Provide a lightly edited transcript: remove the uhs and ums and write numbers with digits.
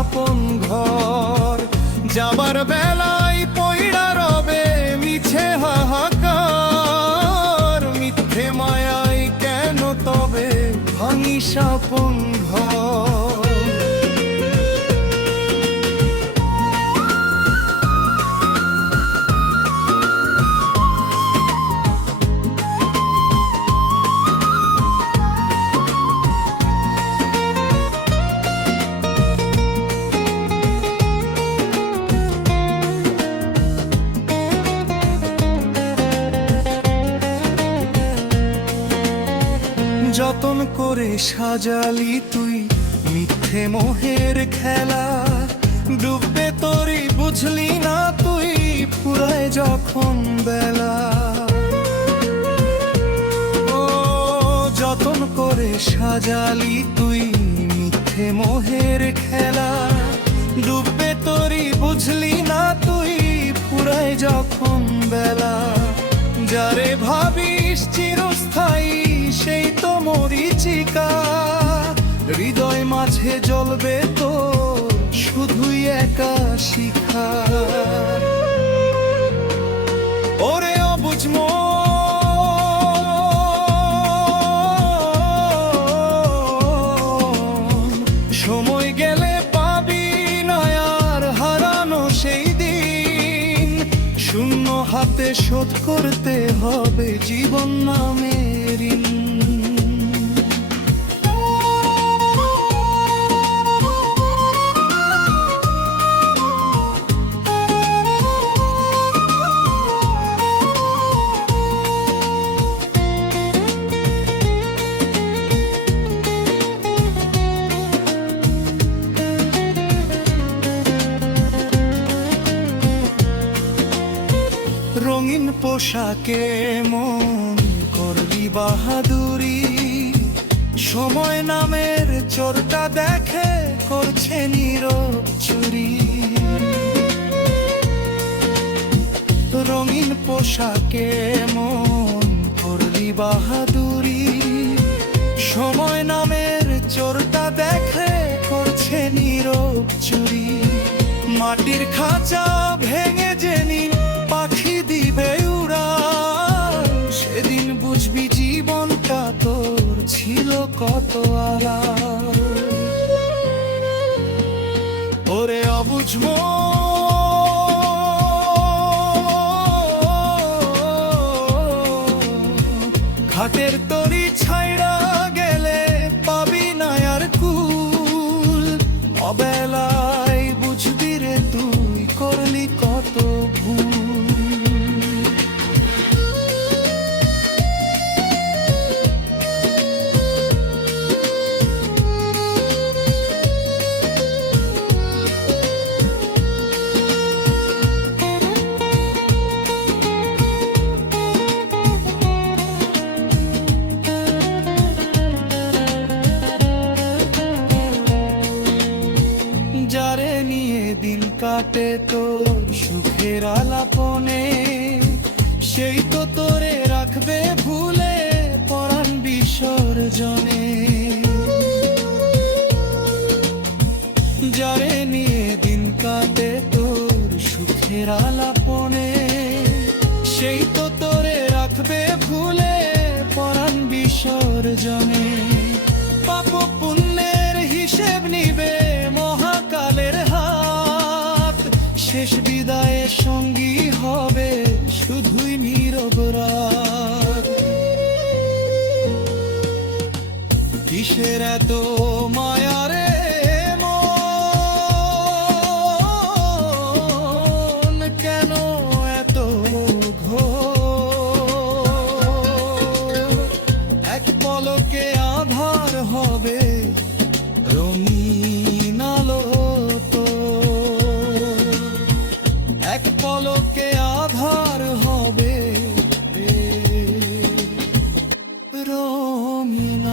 আপন ঘর, যাবার বেলায় পয়ড়া রবে মিছে হাহাকার। মিথ্যে মায়াই কেন তবে ভাঙিস আপন ঘর। যতন করে সাজালি তুই মিথ্যে মোহের খেলা, ডুববে তোরই বুঝলি না তুই ফুরায় যখন বেলা। ও যতন করে সাজালি তুই মিথ্যে মোহের খেলা, ডুববে তোরই বুঝলি না তুই ফুরায় যখন বেলা। যারে ভাবিস চিরস্থায়ী সেই তো মরীচিকা, হৃদয় মাঝে জ্বলবে তো শুধুই একা শিখা। ওরে অবুঝ মন, সময় গেলে পাবি না আর হারানো সেই দিন। শূন্য হাতে শোধ করতে হবে জীবন নামের ঋণ। রঙিন পোশাকে মন করলি বাহাদুরি, সময় নামের চোরটা দেখে করছে নীরব চুরি। রঙিন পোশাকে মন করলি বাহাদুরি, সময় নামের চোরটা দেখে করছে নীরব চুরি। মাটির খাঁচা ভেঙে যেদিন পাখি দিবে উড়াল, সেদিন বুঝবি জীবনটা তোর ছিল কত আলাল। ওরে অবুঝ ঘাটের তরি ছাইড়া গেলে পাবি না আর কুল। অবেলায় বুঝবি রে তুই করলি কত ভুল। যারে নিয়ে দিন কাটে তোর সুখের আলাপনে, সেই তো তোরে রাখবে ভুলে পরাণ বিসর্জনে। যারে নিয়ে দিন কাটে তোর সুখের আলাপনে, সেই তো তোরে রাখবে ভুলে পরাণ বিসর্জনে। পাপ পুণ্যের হিসেব নিবে মহাকালের হাত, শেষ বিদায়ের সঙ্গী হবে শুধুই নীরব রাত। কিসের এত মায়া রে মন, কেন এত ঘোর? এক পলকে আধার হবে রঙিন আলো তোর, এক পলকে আধার হবে রঙিন।